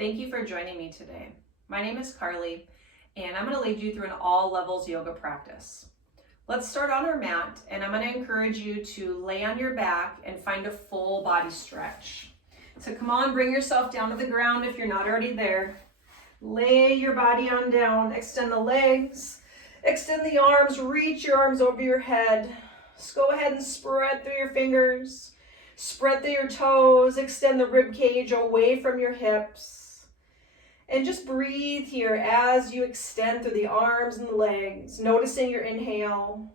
Thank you for joining me today. My name is Carly, and I'm going to lead you through an all levels yoga practice. Let's start on our mat, and I'm going to encourage you to lay on your back and find a full body stretch. So come on, bring yourself down to the ground if you're not already there. Lay your body on down, extend the legs, extend the arms, reach your arms over your head. Just go ahead and spread through your fingers, spread through your toes, extend the rib cage away from your hips. And just breathe here as you extend through the arms and the legs, noticing your inhale,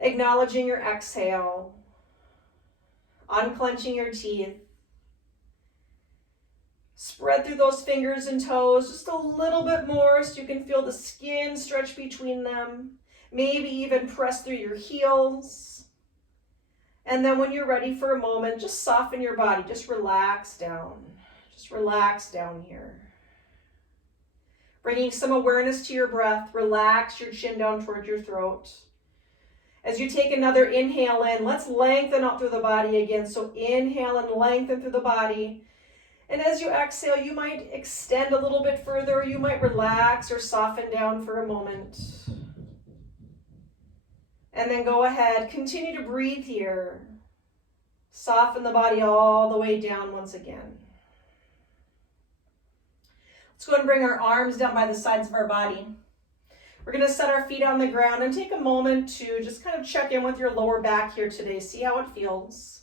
acknowledging your exhale, unclenching your teeth. Spread through those fingers and toes just a little bit more so you can feel the skin stretch between them. Maybe even press through your heels. And then when you're ready for a moment, just soften your body, just relax down. Just relax down here. Bringing some awareness to your breath, relax your chin down towards your throat. As you take another inhale in, let's lengthen up through the body again. So inhale and lengthen through the body. And as you exhale, you might extend a little bit further, or you might relax or soften down for a moment. And then go ahead, continue to breathe here. Soften the body all the way down once again. Let's go ahead and bring our arms down by the sides of our body. We're going to set our feet on the ground and take a moment to just kind of check in with your lower back here today. See how it feels.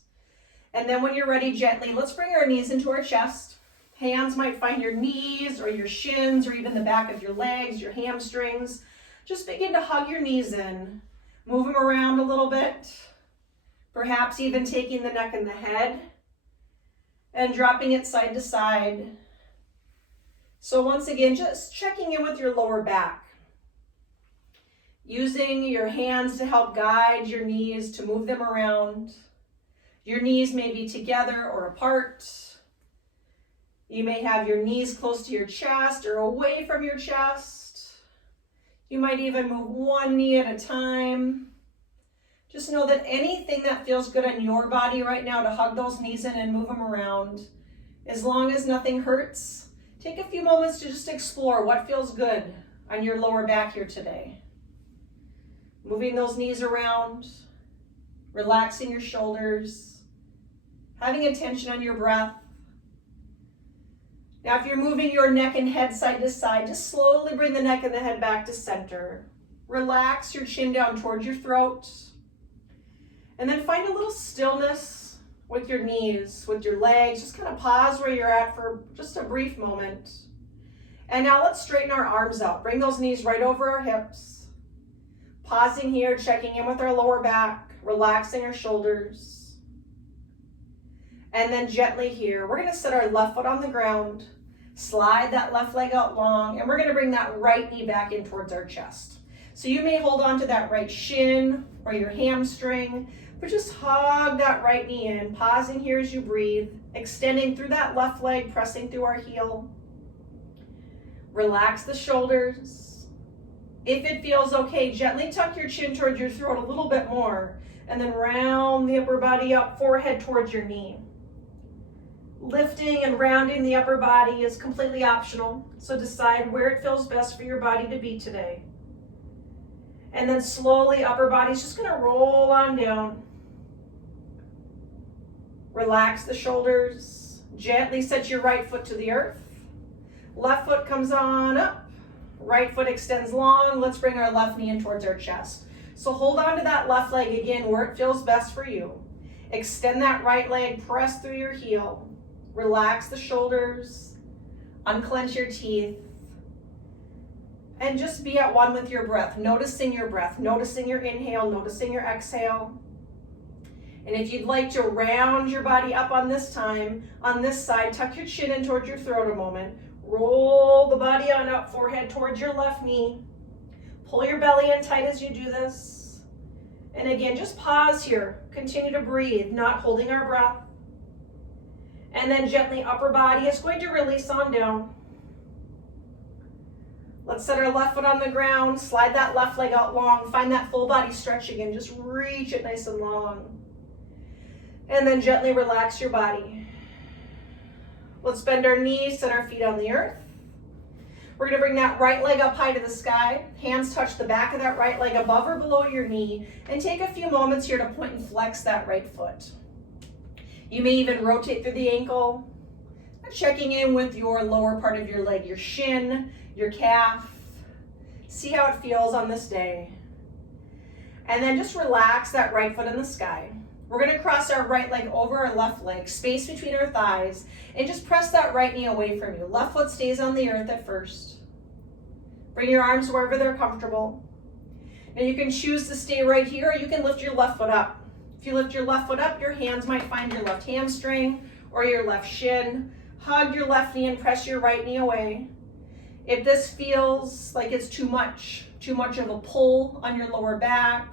And then when you're ready, gently, let's bring our knees into our chest. Hands might find your knees or your shins or even the back of your legs, your hamstrings. Just begin to hug your knees in. Move them around a little bit. Perhaps even taking the neck and the head and dropping it side to side. So once again, just checking in with your lower back. Using your hands to help guide your knees, to move them around. Your knees may be together or apart. You may have your knees close to your chest or away from your chest. You might even move one knee at a time. Just know that anything that feels good on your body right now, to hug those knees in and move them around. As long as nothing hurts, take a few moments to just explore what feels good on your lower back here today. Moving those knees around, relaxing your shoulders, having attention on your breath. Now, if you're moving your neck and head side to side, just slowly bring the neck and the head back to center. Relax your chin down towards your throat. And then find a little stillness with your knees, with your legs. Just kind of pause where you're at for just a brief moment. And now let's straighten our arms out. Bring those knees right over our hips. Pausing here, checking in with our lower back, relaxing our shoulders. And then gently here, we're going to set our left foot on the ground, slide that left leg out long, and we're going to bring that right knee back in towards our chest. So you may hold on to that right shin or your hamstring, but just hug that right knee in, pausing here as you breathe, extending through that left leg, pressing through our heel. Relax the shoulders. If it feels okay, gently tuck your chin towards your throat a little bit more, and then round the upper body up, forehead towards your knee. Lifting and rounding the upper body is completely optional, so decide where it feels best for your body to be today. And then slowly, upper body's just going to roll on down. Relax the shoulders. Gently set your right foot to the earth. Left foot comes on up. Right foot extends long. Let's bring our left knee in towards our chest. So hold on to that left leg again where it feels best for you. Extend that right leg, press through your heel. Relax the shoulders. Unclench your teeth. And just be at one with your breath, noticing your breath, noticing your inhale, noticing your exhale. And if you'd like to round your body up on this time, on this side, tuck your chin in towards your throat a moment. Roll the body on up, forehead towards your left knee. Pull your belly in tight as you do this. And again, just pause here. Continue to breathe, not holding our breath. And then gently, upper body is going to release on down. Let's set our left foot on the ground, slide that left leg out long, find that full body stretch again, just reach it nice and long. And then gently relax your body. Let's bend our knees, set our feet on the earth. We're gonna bring that right leg up high to the sky. Hands touch the back of that right leg above or below your knee, and take a few moments here to point and flex that right foot. You may even rotate through the ankle, checking in with your lower part of your leg, your shin, your calf. See how it feels on this day. And then just relax that right foot in the sky. We're gonna cross our right leg over our left leg, space between our thighs, and just press that right knee away from you. Left foot stays on the earth at first. Bring your arms wherever they're comfortable. Now you can choose to stay right here, or you can lift your left foot up. If you lift your left foot up, your hands might find your left hamstring or your left shin. Hug your left knee and press your right knee away. If this feels like it's too much of a pull on your lower back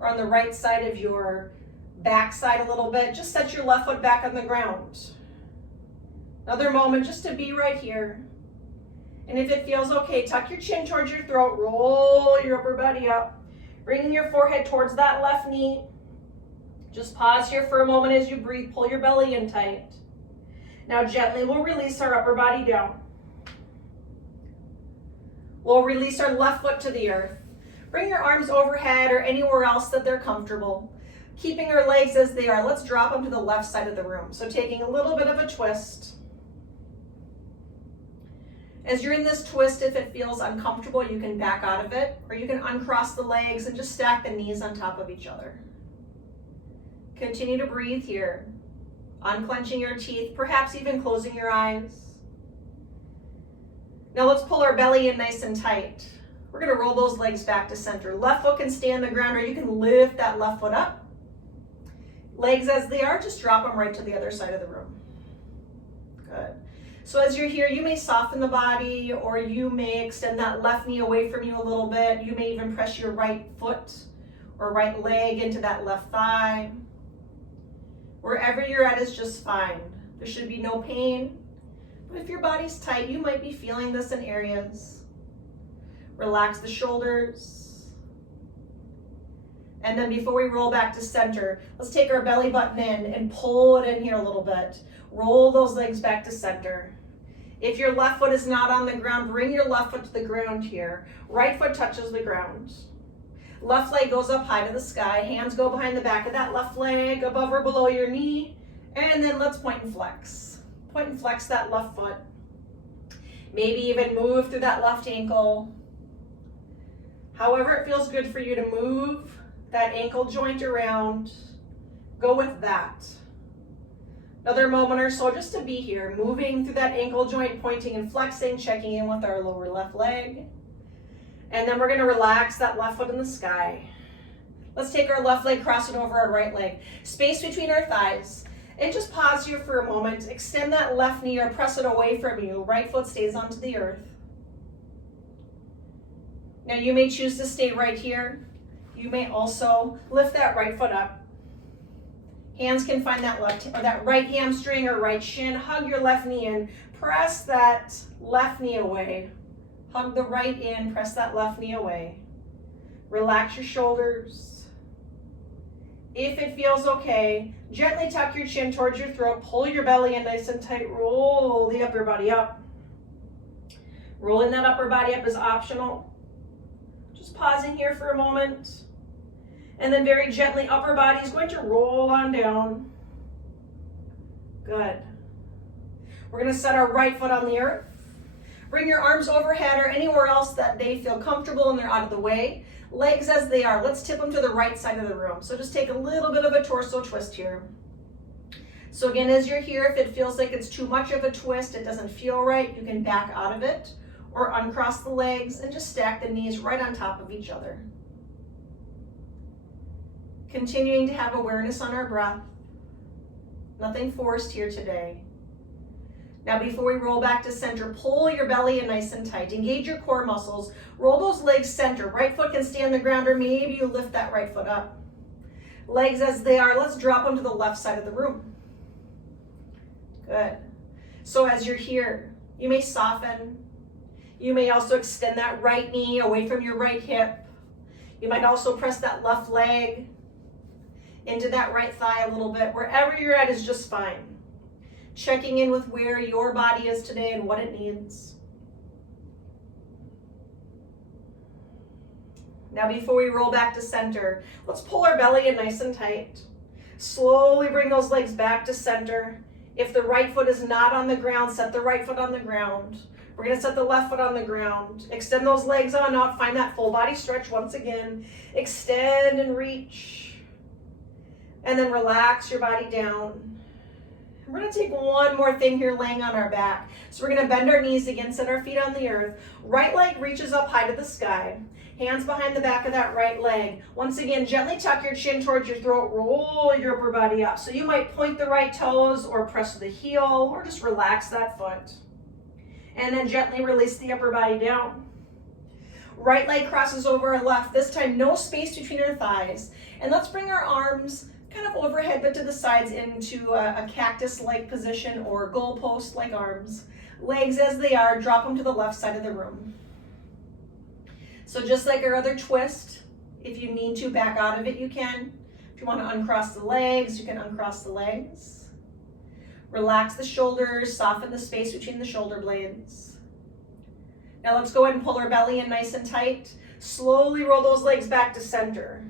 or on the right side of your backside a little bit, just set your left foot back on the ground. Another moment just to be right here. And if it feels okay, tuck your chin towards your throat, roll your upper body up, bringing your forehead towards that left knee. Just pause here for a moment as you breathe, pull your belly in tight. Now gently we'll release our upper body down. We'll release our left foot to the earth. Bring your arms overhead or anywhere else that they're comfortable. Keeping our legs as they are, let's drop them to the left side of the room. So taking a little bit of a twist. As you're in this twist, if it feels uncomfortable, you can back out of it, or you can uncross the legs and just stack the knees on top of each other. Continue to breathe here, unclenching your teeth, perhaps even closing your eyes. Now let's pull our belly in nice and tight. We're gonna roll those legs back to center. Left foot can stay on the ground, or you can lift that left foot up. Legs as they are, just drop them right to the other side of the room. Good. So as you're here, you may soften the body, or you may extend that left knee away from you a little bit. You may even press your right foot or right leg into that left thigh. Wherever you're at is just fine. There should be no pain. But if your body's tight, you might be feeling this in areas. Relax the shoulders. And then before we roll back to center, let's take our belly button in and pull it in here a little bit. Roll those legs back to center. If your left foot is not on the ground, bring your left foot to the ground here. Right foot touches the ground. Left leg goes up high to the sky. Hands go behind the back of that left leg, above or below your knee. And then let's point and flex. Point and flex that left foot. Maybe even move through that left ankle. However it feels good for you to move that ankle joint around, go with that. Another moment or so just to be here, moving through that ankle joint, pointing and flexing, checking in with our lower left leg. And then we're gonna relax that left foot in the sky. Let's take our left leg, cross it over our right leg. Space between our thighs. And just pause here for a moment. Extend that left knee or press it away from you. Right foot stays onto the earth. Now you may choose to stay right here. You may also lift that right foot up. Hands can find that right hamstring or right shin. Hug your left knee in. Press that left knee away. Hug the right in. Press that left knee away. Relax your shoulders. If it feels okay, gently tuck your chin towards your throat. Pull your belly in nice and tight. Roll the upper body up. Rolling that upper body up is optional. Just pausing here for a moment. And then very gently, upper body is going to roll on down. Good. We're going to set our right foot on the earth. Bring your arms overhead or anywhere else that they feel comfortable and they're out of the way. Legs as they are. Let's tip them to the right side of the room. So just take a little bit of a torso twist here. So again, as you're here, if it feels like it's too much of a twist, it doesn't feel right, you can back out of it or uncross the legs and just stack the knees right on top of each other. Continuing to have awareness on our breath. Nothing forced here today. Now before we roll back to center, pull your belly in nice and tight. Engage your core muscles. Roll those legs center. Right foot can stay on the ground, or maybe you lift that right foot up. Legs as they are, let's drop them to the left side of the room. Good. So as you're here, you may soften. You may also extend that right knee away from your right hip. You might also press that left leg into that right thigh a little bit. Wherever you're at is just fine. checking in with where your body is today and what it needs. Now before we roll back to center, let's pull our belly in nice and tight. Slowly bring those legs back to center. If the right foot is not on the ground, set the right foot on the ground. We're going to set the left foot on the ground. Extend those legs on out. Find that full body stretch once again. Extend and reach. And then relax your body down. We're going to take one more thing here laying on our back. So we're going to bend our knees again, set our feet on the earth. Right leg reaches up high to the sky. Hands behind the back of that right leg. Once again, gently tuck your chin towards your throat. Roll your upper body up. So you might point the right toes or press the heel or just relax that foot. And then gently release the upper body down. Right leg crosses over our left. This time, no space between our thighs. And let's bring our arms kind of overhead but to the sides into a cactus-like position or goalpost-like arms. Legs as they are, drop them to the left side of the room. So just like our other twist, if you need to back out of it, you can. If you want to uncross the legs, you can uncross the legs. Relax the shoulders, soften the space between the shoulder blades. Now let's go ahead and pull our belly in nice and tight. Slowly roll those legs back to center.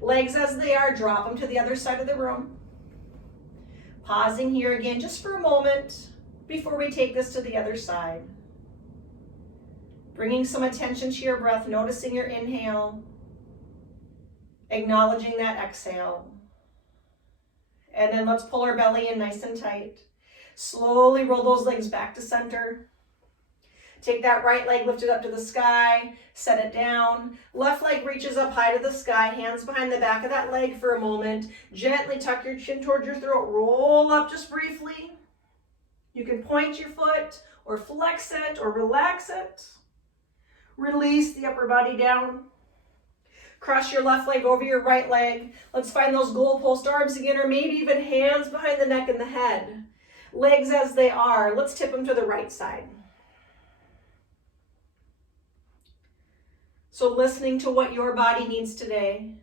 Legs as they are, drop them to the other side of the room. Pausing here again just for a moment before we take this to the other side. Bringing some attention to your breath, noticing your inhale, acknowledging that exhale. And then let's pull our belly in nice and tight. Slowly roll those legs back to center. Take that right leg, lift it up to the sky, set it down. Left leg reaches up high to the sky, hands behind the back of that leg for a moment. Gently tuck your chin towards your throat, roll up just briefly. You can point your foot or flex it or relax it. Release the upper body down. Cross your left leg over your right leg. Let's find those goalpost arms again, or maybe even hands behind the neck and the head. Legs as they are. Let's tip them to the right side. So listening to what your body needs today.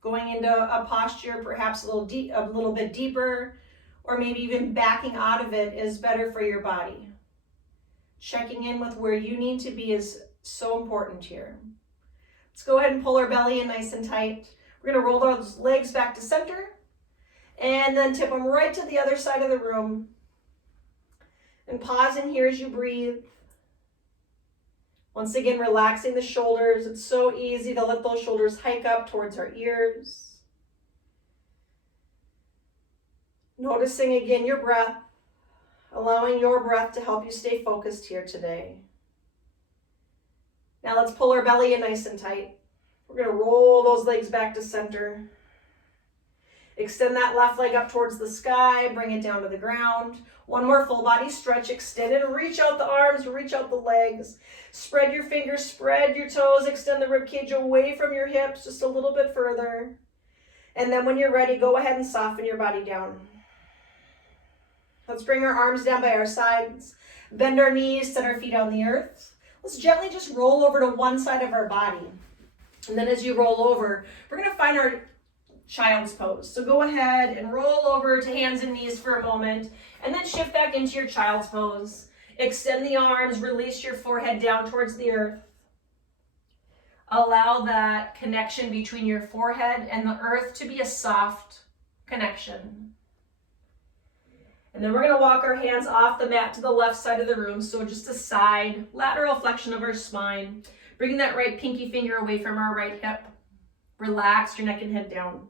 Going into a posture perhaps a little bit deeper, or maybe even backing out of it is better for your body. Checking in with where you need to be is so important here. Let's go ahead and pull our belly in nice and tight. We're going to roll those legs back to center and then tip them right to the other side of the room. And pause in here as you breathe. Once again, relaxing the shoulders. It's so easy to let those shoulders hike up towards our ears. Noticing again your breath, allowing your breath to help you stay focused here today. Now let's pull our belly in nice and tight. We're going to roll those legs back to center. Extend that left leg up towards the sky, bring it down to the ground. One more full body stretch, extend it, reach out the arms, reach out the legs. Spread your fingers, spread your toes, extend the rib cage away from your hips just a little bit further. And then when you're ready, go ahead and soften your body down. Let's bring our arms down by our sides, bend our knees, set our feet on the earth. Let's gently just roll over to one side of our body. And then as you roll over, we're going to find our child's pose. So go ahead and roll over to hands and knees for a moment, and then shift back into your child's pose. Extend the arms, release your forehead down towards the earth. Allow that connection between your forehead and the earth to be a soft connection. And then we're going to walk our hands off the mat to the left side of the room. So just a side, lateral flexion of our spine. Bringing that right pinky finger away from our right hip. Relax your neck and head down.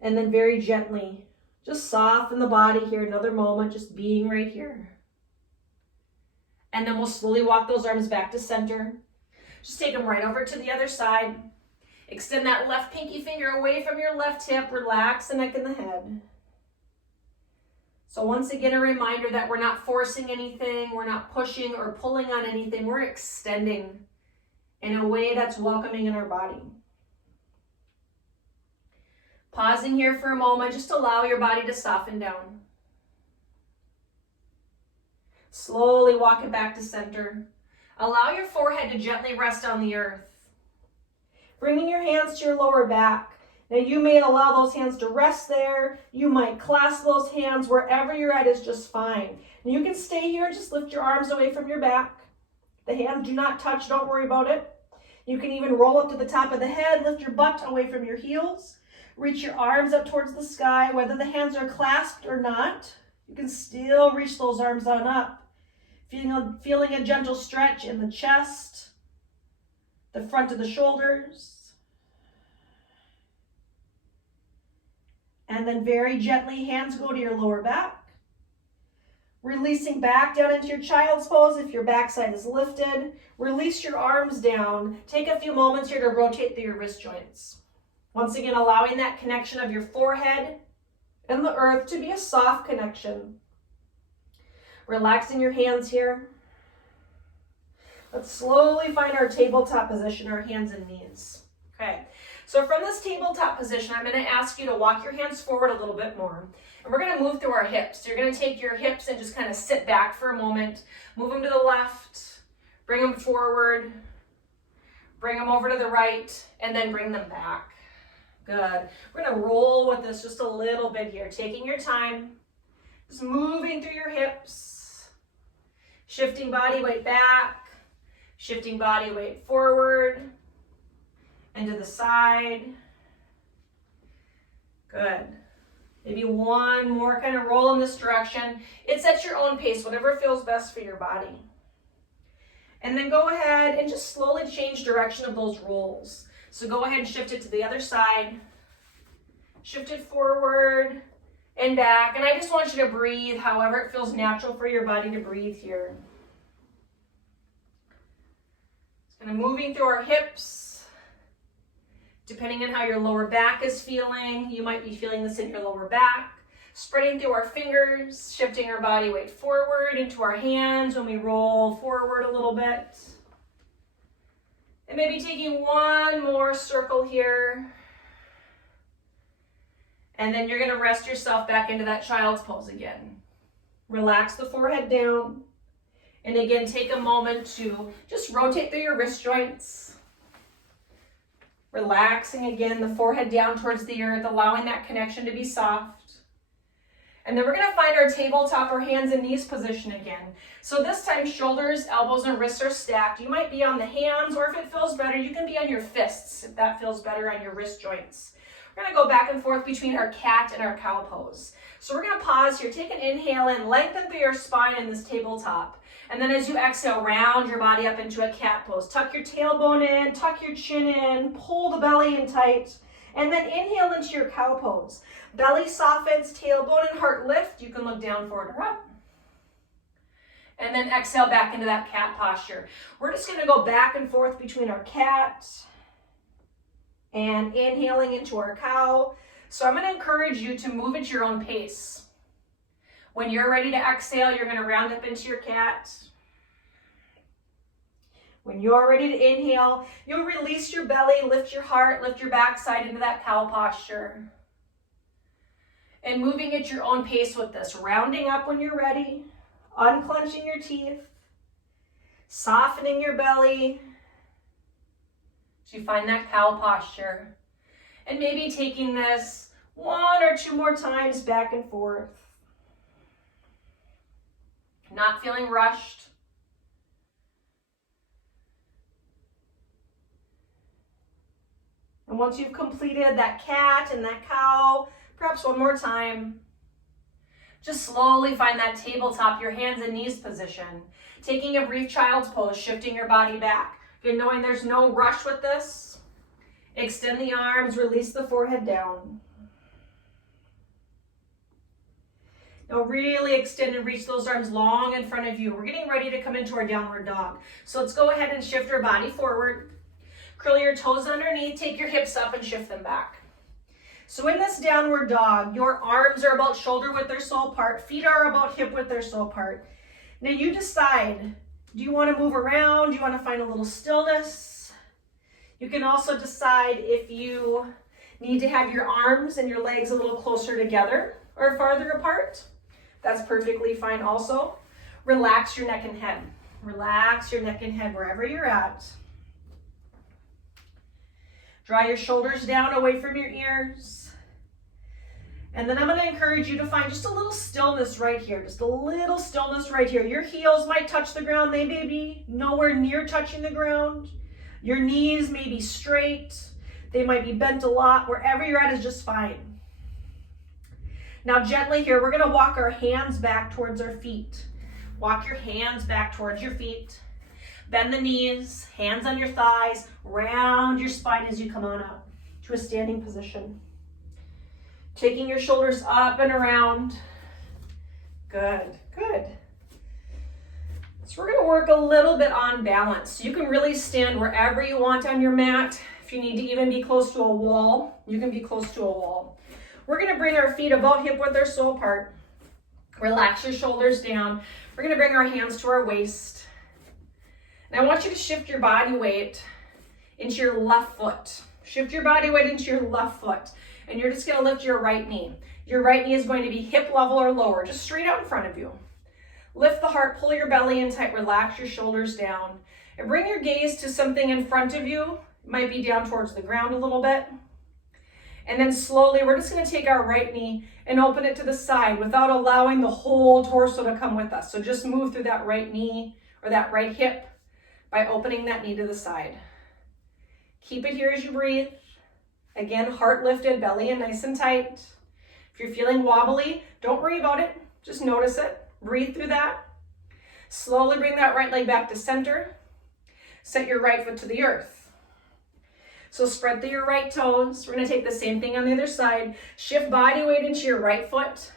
And then very gently, just soften the body here. Another moment, just being right here. And then we'll slowly walk those arms back to center. Just take them right over to the other side. Extend that left pinky finger away from your left hip. Relax the neck and the head. So once again, a reminder that we're not forcing anything. We're not pushing or pulling on anything. We're extending in a way that's welcoming in our body. Pausing here for a moment. Just allow your body to soften down. Slowly walk it back to center. Allow your forehead to gently rest on the earth. Bringing your hands to your lower back. Now you may allow those hands to rest there. You might clasp those hands. Wherever you're at is just fine. And you can stay here and just lift your arms away from your back. The hands do not touch, don't worry about it. You can even roll up to the top of the head, lift your butt away from your heels. Reach your arms up towards the sky, whether the hands are clasped or not. You can still reach those arms on up. Feeling a gentle stretch in the chest, the front of the shoulders. And then very gently, hands go to your lower back. Releasing back down into your child's pose if your backside is lifted. Release your arms down. Take a few moments here to rotate through your wrist joints. Once again, allowing that connection of your forehead and the earth to be a soft connection. Relaxing your hands here. Let's slowly find our tabletop position, our hands and knees. Okay, so from this tabletop position, I'm going to ask you to walk your hands forward a little bit more. And we're going to move through our hips. You're going to take your hips and just kind of sit back for a moment. Move them to the left, bring them forward, bring them over to the right, and then bring them back. Good. We're going to roll with this just a little bit here. Taking your time, just moving through your hips, shifting body weight back, shifting body weight forward, and to the side. Good. Maybe one more kind of roll in this direction. It's at your own pace, whatever feels best for your body. And then go ahead and just slowly change direction of those rolls. So go ahead and shift it to the other side. Shift it forward and back. And I just want you to breathe however it feels natural for your body to breathe here. Just kind of moving through our hips. Depending on how your lower back is feeling, you might be feeling this in your lower back. Spreading through our fingers, shifting our body weight forward into our hands when we roll forward a little bit. And maybe taking one more circle here. And then you're going to rest yourself back into that child's pose again. Relax the forehead down. And again, take a moment to just rotate through your wrist joints. Relaxing again, the forehead down towards the earth, allowing that connection to be soft. And then we're going to find our tabletop or hands and knees position again. So this time, shoulders, elbows, and wrists are stacked. You might be on the hands, or if it feels better, you can be on your fists, if that feels better on your wrist joints. We're going to go back and forth between our cat and our cow pose. So we're going to pause here, take an inhale in, lengthen through your spine in this tabletop. And then as you exhale, round your body up into a cat pose. Tuck your tailbone in, tuck your chin in, pull the belly in tight. And then inhale into your cow pose. Belly softens, tailbone and heart lift. You can look down, forward, or up. And then exhale back into that cat posture. We're just going to go back and forth between our cat and inhaling into our cow. So I'm going to encourage you to move at your own pace. When you're ready to exhale, you're going to round up into your cat. When you're ready to inhale, you'll release your belly, lift your heart, lift your backside into that cow posture. And moving at your own pace with this, rounding up when you're ready, unclenching your teeth, softening your belly, so you find that cow posture. And maybe taking this one or two more times back and forth. Not feeling rushed. And once you've completed that cat and that cow, perhaps one more time, just slowly find that tabletop, your hands and knees position. Taking a brief child's pose, shifting your body back. Again, knowing there's no rush with this. Extend the arms, release the forehead down. Now really extend and reach those arms long in front of you. We're getting ready to come into our downward dog. So let's go ahead and shift our body forward. Curl your toes underneath, take your hips up and shift them back. So in this downward dog, your arms are about shoulder width or so apart, feet are about hip width or so apart. Now you decide, do you want to move around? Do you want to find a little stillness? You can also decide if you need to have your arms and your legs a little closer together or farther apart. That's perfectly fine also. Relax your neck and head. Relax your neck and head wherever you're at. Draw your shoulders down away from your ears. And then I'm going to encourage you to find just a little stillness right here. Just a little stillness right here. Your heels might touch the ground. They may be nowhere near touching the ground. Your knees may be straight. They might be bent a lot. Wherever you're at is just fine. Now gently here, we're going to walk our hands back towards our feet. Walk your hands back towards your feet. Bend the knees, hands on your thighs, round your spine as you come on up to a standing position. Taking your shoulders up and around. Good, good. So we're going to work a little bit on balance. You can really stand wherever you want on your mat. If you need to even be close to a wall, you can be close to a wall. We're going to bring our feet about hip width or so apart. Relax your shoulders down. We're going to bring our hands to our waist. And I want you to shift your body weight into your left foot. Shift your body weight into your left foot. And you're just going to lift your right knee. Your right knee is going to be hip level or lower, just straight out in front of you. Lift the heart, pull your belly in tight, relax your shoulders down. And bring your gaze to something in front of you. It might be down towards the ground a little bit. And then slowly, we're just going to take our right knee and open it to the side without allowing the whole torso to come with us. So just move through that right knee or that right hip by opening that knee to the side. Keep it here as you breathe. Again, heart lifted, belly in nice and tight. If you're feeling wobbly, don't worry about it. Just notice it. Breathe through that. Slowly bring that right leg back to center. Set your right foot to the earth. So spread through your right toes. We're going to take the same thing on the other side. Shift body weight into your right foot.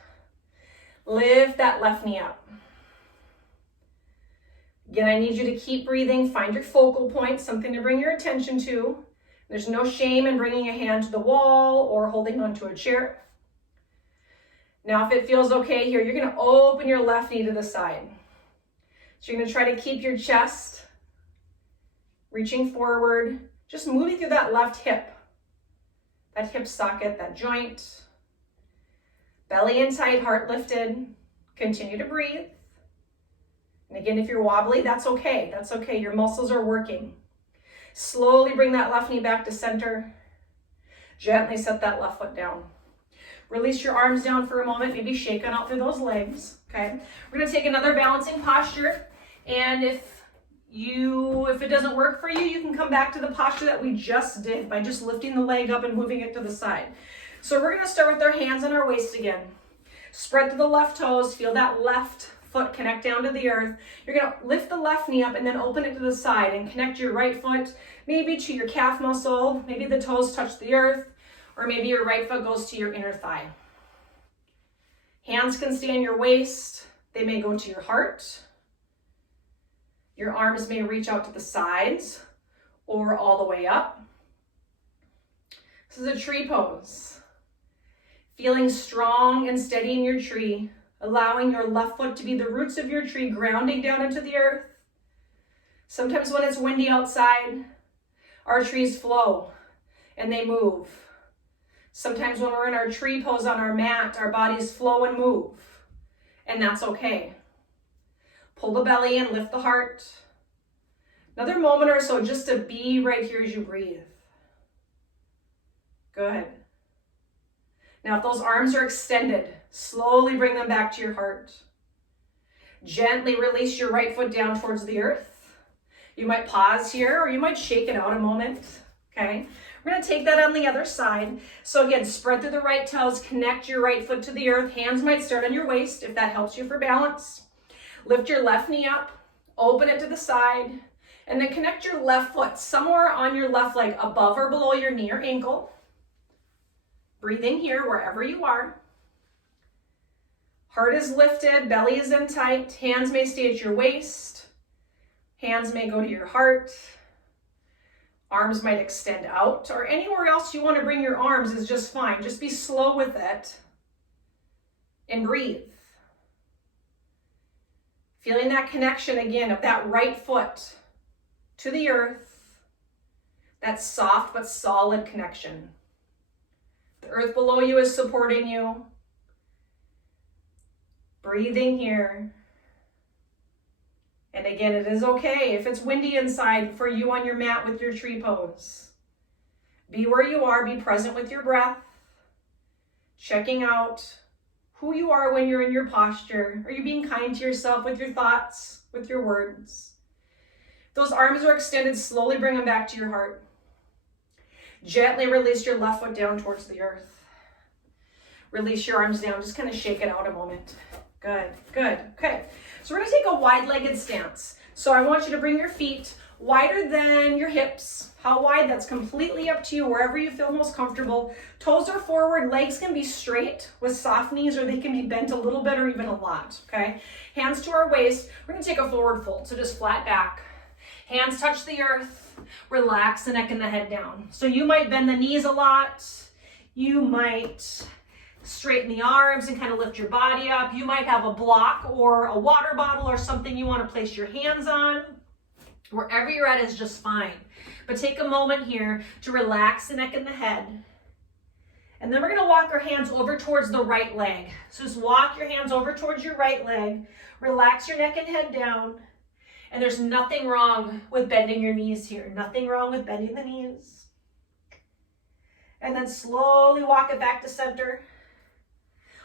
Lift that left knee up. Again, I need you to keep breathing. Find your focal point, something to bring your attention to. There's no shame in bringing a hand to the wall or holding onto a chair. Now, if it feels okay here, you're going to open your left knee to the side. So you're going to try to keep your chest reaching forward, just moving through that left hip, that hip socket, that joint. Belly in tight, heart lifted. Continue to breathe. And again, if you're wobbly, that's okay. That's okay. Your muscles are working. Slowly bring that left knee back to center. Gently set that left foot down. Release your arms down for a moment, maybe shake on out through those legs, okay? We're gonna take another balancing posture, and if it doesn't work for you, you can come back to the posture that we just did by just lifting the leg up and moving it to the side. So we're gonna start with our hands on our waist again. Spread to the left toes, feel that left foot connect down to the earth. You're gonna lift the left knee up and then open it to the side and connect your right foot maybe to your calf muscle, maybe the toes touch the earth, or maybe your right foot goes to your inner thigh. Hands can stay on your waist. They may go to your heart. Your arms may reach out to the sides or all the way up. This is a tree pose. Feeling strong and steady in your tree, allowing your left foot to be the roots of your tree, grounding down into the earth. Sometimes when it's windy outside, our trees flow and they move. Sometimes when we're in our tree pose on our mat, our bodies flow and move, and that's okay. Pull the belly in, lift the heart. Another moment or so just to be right here as you breathe. Good. Now, if those arms are extended, slowly bring them back to your heart. Gently release your right foot down towards the earth. You might pause here, or you might shake it out a moment, okay? We're gonna take that on the other side. So again, spread through the right toes, connect your right foot to the earth. Hands might start on your waist if that helps you for balance. Lift your left knee up, open it to the side, and then connect your left foot somewhere on your left leg, above or below your knee or ankle. Breathing here wherever you are. Heart is lifted, belly is in tight, hands may stay at your waist, hands may go to your heart. Arms might extend out, or anywhere else you want to bring your arms is just fine. Just be slow with it and breathe. Feeling that connection again of that right foot to the earth, that soft but solid connection. The earth below you is supporting you. Breathing here. And again, it is okay if it's windy inside for you on your mat with your tree pose. Be where you are, be present with your breath, checking out who you are when you're in your posture. Are you being kind to yourself with your thoughts, with your words? Those arms are extended, slowly bring them back to your heart. Gently release your left foot down towards the earth. Release your arms down, just kind of shake it out a moment. Good, good, okay. So we're gonna take a wide-legged stance. So I want you to bring your feet wider than your hips. How wide, that's completely up to you, wherever you feel most comfortable. Toes are forward, legs can be straight with soft knees, or they can be bent a little bit or even a lot, okay? Hands to our waist. We're gonna take a forward fold, so just flat back. Hands touch the earth. Relax the neck and the head down. So you might bend the knees a lot. You might straighten the arms and kind of lift your body up. You might have a block or a water bottle or something you want to place your hands on. Wherever you're at is just fine. But take a moment here to relax the neck and the head. And then we're going to walk our hands over towards the right leg. So just walk your hands over towards your right leg. Relax your neck and head down. And there's nothing wrong with bending your knees here. Nothing wrong with bending the knees. And then slowly walk it back to center.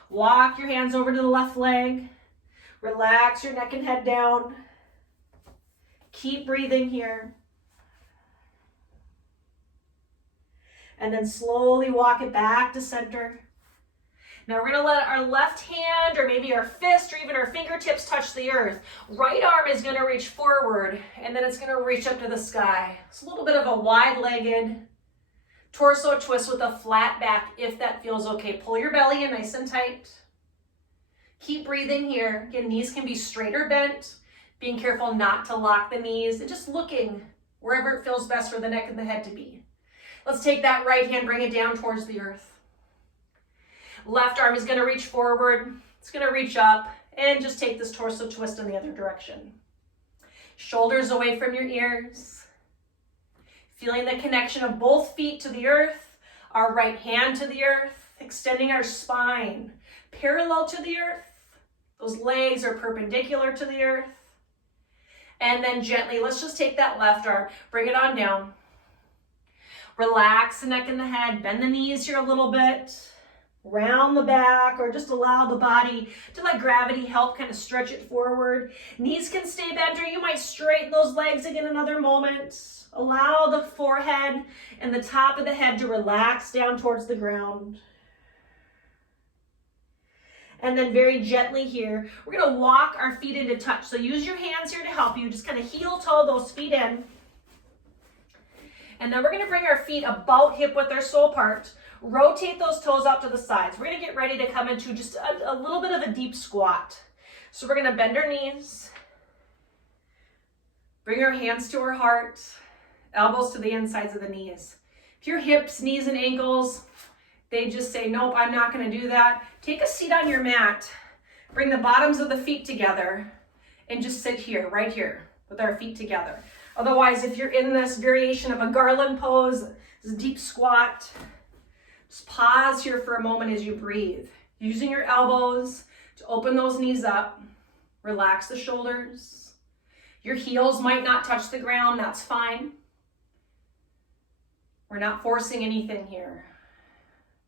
Walk your hands over to the left leg. Relax your neck and head down. Keep breathing here. And then slowly walk it back to center. Now we're gonna let our left hand or maybe our fist or even our fingertips touch the earth. Right arm is gonna reach forward and then it's gonna reach up to the sky. It's a little bit of a wide-legged torso twist with a flat back if that feels okay. Pull your belly in nice and tight. Keep breathing here. Again, knees can be straight or bent. Being careful not to lock the knees and just looking wherever it feels best for the neck and the head to be. Let's take that right hand, bring it down towards the earth. Left arm is going to reach forward. It's going to reach up and just take this torso twist in the other direction. Shoulders away from your ears. Feeling the connection of both feet to the earth, our right hand to the earth, extending our spine parallel to the earth. Those legs are perpendicular to the earth. And then gently, let's just take that left arm, bring it on down. Relax the neck and the head, bend the knees here a little bit. Round the back, or just allow the body to let gravity help kind of stretch it forward. Knees can stay bent, or you might straighten those legs again another moment. Allow the forehead and the top of the head to relax down towards the ground. And then very gently here, we're going to walk our feet into touch. So use your hands here to help you. Just kind of heel toe those feet in. And then we're going to bring our feet about hip width or so apart. Rotate those toes out to the sides. We're going to get ready to come into just a little bit of a deep squat. So we're going to bend our knees. Bring our hands to our heart. Elbows to the insides of the knees. If your hips, knees, and ankles, they just say, nope, I'm not going to do that. Take a seat on your mat. Bring the bottoms of the feet together and just sit here, right here, with our feet together. Otherwise, if you're in this variation of a garland pose, this deep squat, just pause here for a moment as you breathe. Using your elbows to open those knees up. Relax the shoulders. Your heels might not touch the ground, that's fine. We're not forcing anything here.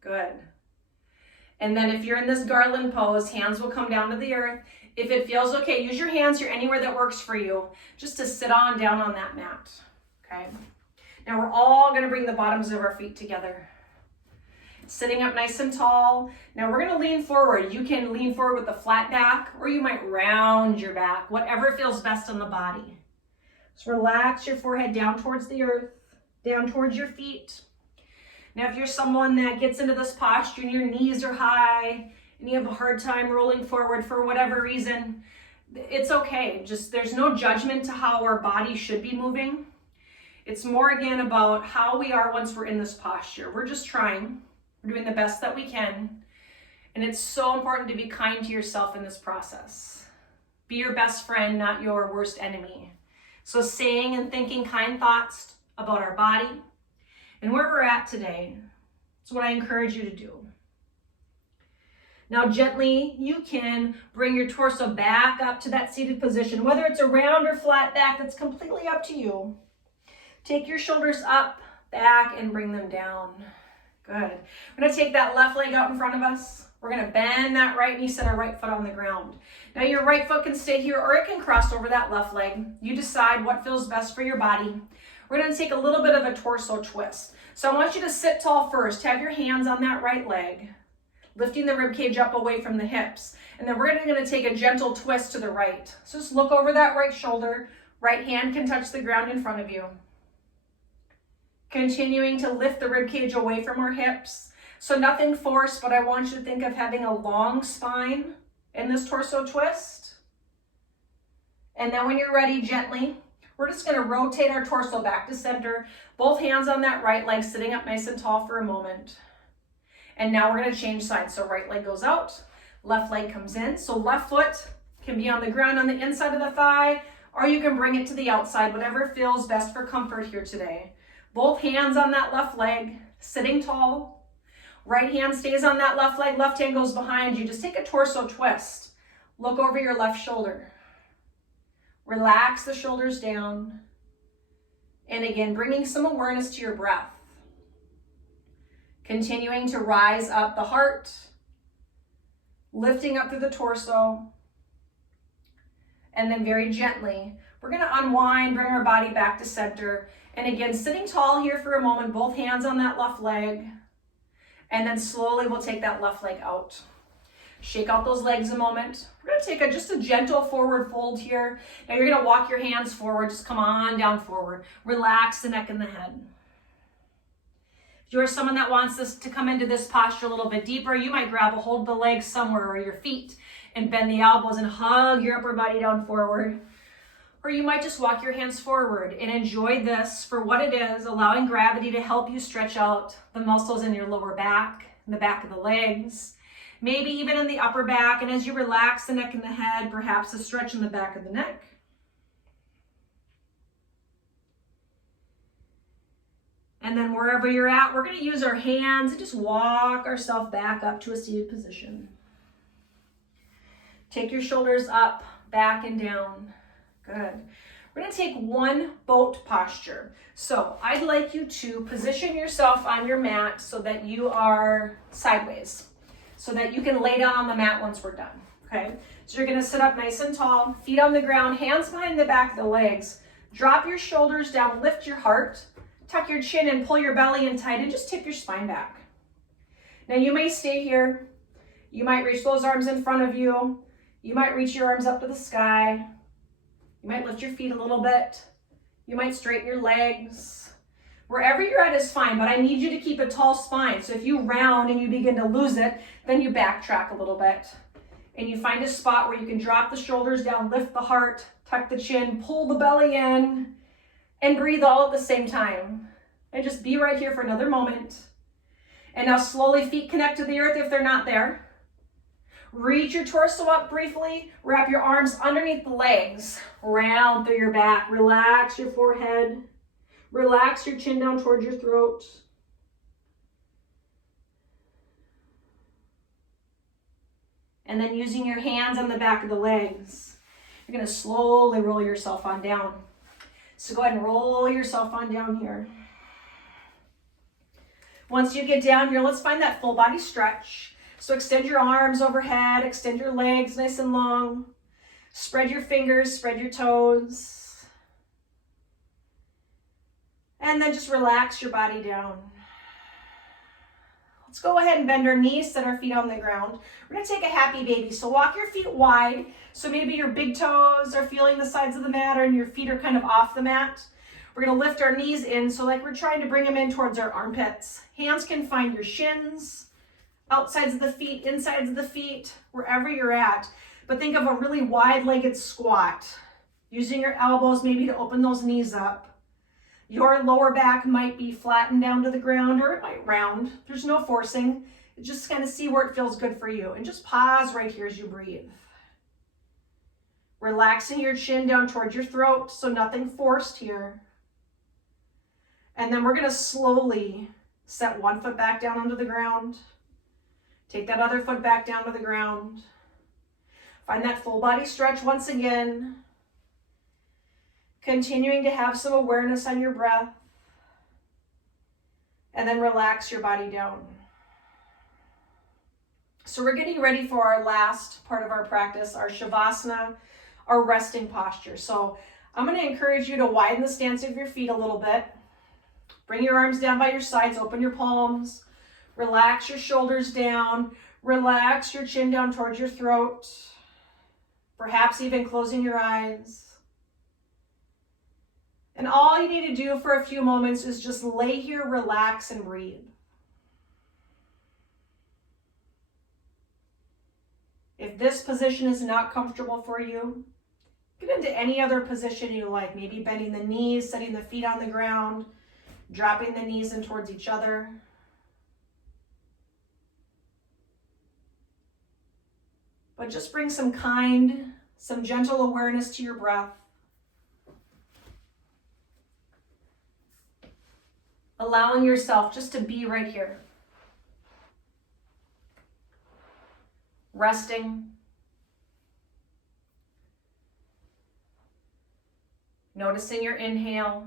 Good. And then if you're in this garland pose, hands will come down to the earth. If it feels okay, use your hands here anywhere that works for you, just to sit on down on that mat, okay? Now we're all gonna bring the bottoms of our feet together. Sitting up nice and tall. Now we're gonna lean forward. You can lean forward with a flat back, or you might round your back, whatever feels best on the body. Just relax your forehead down towards the earth, down towards your feet. Now, if you're someone that gets into this posture and your knees are high and you have a hard time rolling forward for whatever reason, it's okay. Just there's no judgment to how our body should be moving. It's more, again, about how we are once we're in this posture. We're just trying. We're doing the best that we can. And it's so important to be kind to yourself in this process. Be your best friend, not your worst enemy. So saying and thinking kind thoughts about our body and where we're at today is what I encourage you to do. Now gently, you can bring your torso back up to that seated position. Whether it's a round or flat back, that's completely up to you. Take your shoulders up back and bring them down. Good. We're going to take that left leg out in front of us. We're going to bend that right knee, set our right foot on the ground. Now your right foot can stay here or it can cross over that left leg. You decide what feels best for your body. We're going to take a little bit of a torso twist. So I want you to sit tall first. Have your hands on that right leg, lifting the rib cage up away from the hips. And then we're going to take a gentle twist to the right. So just look over that right shoulder. Right hand can touch the ground in front of you. Continuing to lift the rib cage away from our hips. So nothing forced, but I want you to think of having a long spine in this torso twist. And then when you're ready, gently, we're just going to rotate our torso back to center. Both hands on that right leg, sitting up nice and tall for a moment. And now we're going to change sides. So right leg goes out, left leg comes in. So left foot can be on the ground on the inside of the thigh, or you can bring it to the outside, whatever feels best for comfort here today. Both hands on that left leg, sitting tall. Right hand stays on that left leg, left hand goes behind you. Just take a torso twist. Look over your left shoulder. Relax the shoulders down. And again, bringing some awareness to your breath. Continuing to rise up the heart, lifting up through the torso. And then very gently, we're going to unwind, bring our body back to center. And again, sitting tall here for a moment, both hands on that left leg. And then slowly we'll take that left leg out. Shake out those legs a moment. We're going to take just a gentle forward fold here. Now you're going to walk your hands forward. Just come on down forward. Relax the neck and the head. If you're someone that wants this to come into this posture a little bit deeper, you might grab a hold of the legs somewhere or your feet and bend the elbows and hug your upper body down forward. Or you might just walk your hands forward and enjoy this for what it is, allowing gravity to help you stretch out the muscles in your lower back, in the back of the legs, maybe even in the upper back. And as you relax the neck and the head, perhaps a stretch in the back of the neck. And then wherever you're at, we're going to use our hands and just walk ourselves back up to a seated position. Take your shoulders up, back and down. Good. We're going to take one boat posture. So I'd like you to position yourself on your mat so that you are sideways, so that you can lay down on the mat once we're done. Okay. So you're going to sit up nice and tall, feet on the ground, hands behind the back of the legs. Drop your shoulders down, lift your heart, tuck your chin and pull your belly in tight and just tip your spine back. Now you may stay here. You might reach those arms in front of you. You might reach your arms up to the sky. You might lift your feet a little bit. You might straighten your legs. Wherever you're at is fine, but I need you to keep a tall spine. So if you round and you begin to lose it, then you backtrack a little bit. And you find a spot where you can drop the shoulders down, lift the heart, tuck the chin, pull the belly in, and breathe all at the same time. And just be right here for another moment. And now slowly feet connect to the earth if they're not there. Reach your torso up briefly. Wrap your arms underneath the legs. Round through your back. Relax your forehead. Relax your chin down towards your throat. And then using your hands on the back of the legs, you're going to slowly roll yourself on down. So go ahead and roll yourself on down here. Once you get down here, let's find that full body stretch. So extend your arms overhead, extend your legs nice and long. Spread your fingers, spread your toes. And then just relax your body down. Let's go ahead and bend our knees, set our feet on the ground. We're going to take a happy baby. So walk your feet wide. So maybe your big toes are feeling the sides of the mat and your feet are kind of off the mat. We're going to lift our knees in so like we're trying to bring them in towards our armpits. Hands can find your shins, outsides of the feet, insides of the feet, wherever you're at. But think of a really wide-legged squat. Using your elbows maybe to open those knees up. Your lower back might be flattened down to the ground or it might round. There's no forcing. Just kind of see where it feels good for you. And just pause right here as you breathe. Relaxing your chin down towards your throat, so nothing forced here. And then we're going to slowly set one foot back down onto the ground. Take that other foot back down to the ground. Find that full body stretch once again. Continuing to have some awareness on your breath. And then relax your body down. So we're getting ready for our last part of our practice, our Shavasana, our resting posture. So I'm going to encourage you to widen the stance of your feet a little bit. Bring your arms down by your sides, open your palms, relax your shoulders down, relax your chin down towards your throat, perhaps even closing your eyes. And all you need to do for a few moments is just lay here, relax, and breathe. If this position is not comfortable for you, get into any other position you like. Maybe bending the knees, setting the feet on the ground, dropping the knees in towards each other. But just bring some gentle awareness to your breath. Allowing yourself just to be right here. Resting. Noticing your inhale.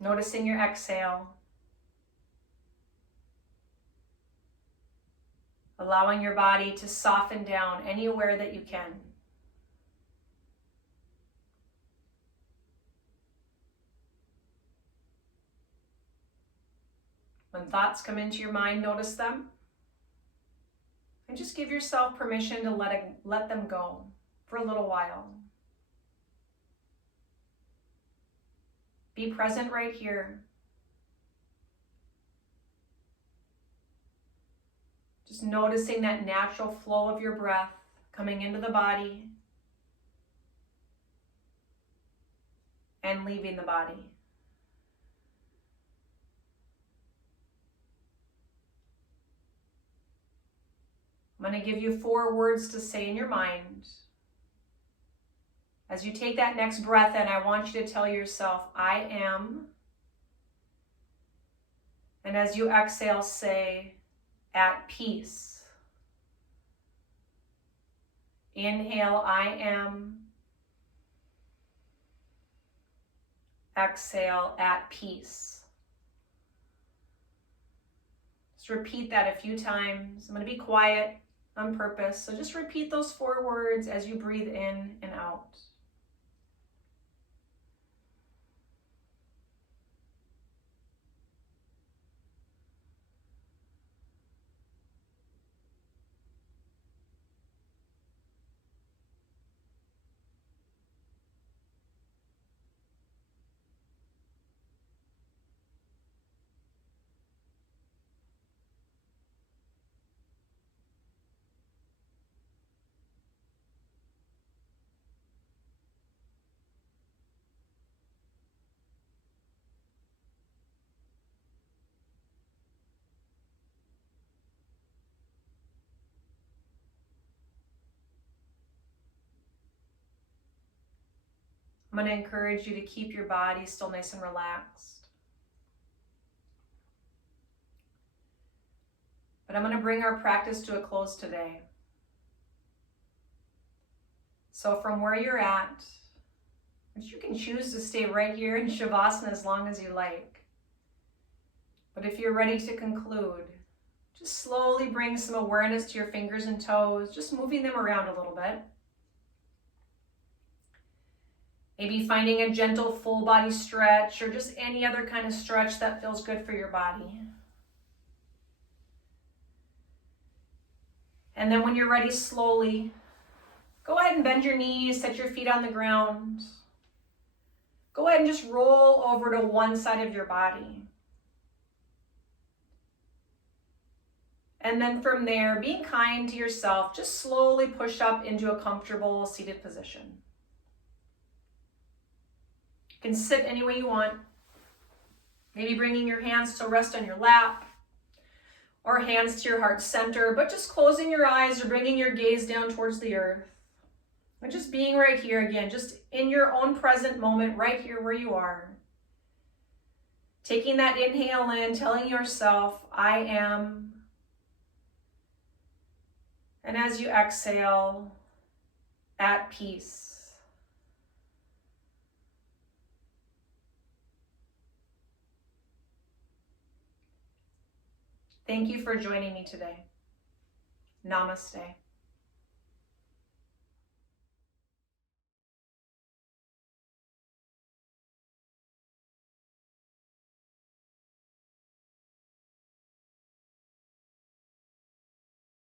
Noticing your exhale. Allowing your body to soften down anywhere that you can. When thoughts come into your mind, notice them. And just give yourself permission to let them go for a little while. Be present right here. Just noticing that natural flow of your breath coming into the body and leaving the body. I'm going to give you 4 words to say in your mind. As you take that next breath in, I want you to tell yourself, I am. And as you exhale, say, at peace. Inhale, I am. Exhale, at peace. Just repeat that a few times. I'm going to be quiet on purpose, so just repeat those 4 words as you breathe in and out. I'm going to encourage you to keep your body still nice and relaxed. But I'm going to bring our practice to a close today. So from where you're at, which you can choose to stay right here in Shavasana as long as you like. But if you're ready to conclude, just slowly bring some awareness to your fingers and toes, just moving them around a little bit. Maybe finding a gentle full body stretch or just any other kind of stretch that feels good for your body. And then when you're ready, slowly, go ahead and bend your knees, set your feet on the ground. Go ahead and just roll over to one side of your body. And then from there, being kind to yourself, just slowly push up into a comfortable seated position. You can sit any way you want. Maybe bringing your hands to rest on your lap or hands to your heart center, but just closing your eyes or bringing your gaze down towards the earth. And just being right here again, just in your own present moment, right here where you are. Taking that inhale in, telling yourself, I am. And as you exhale, at peace. Thank you for joining me today. Namaste.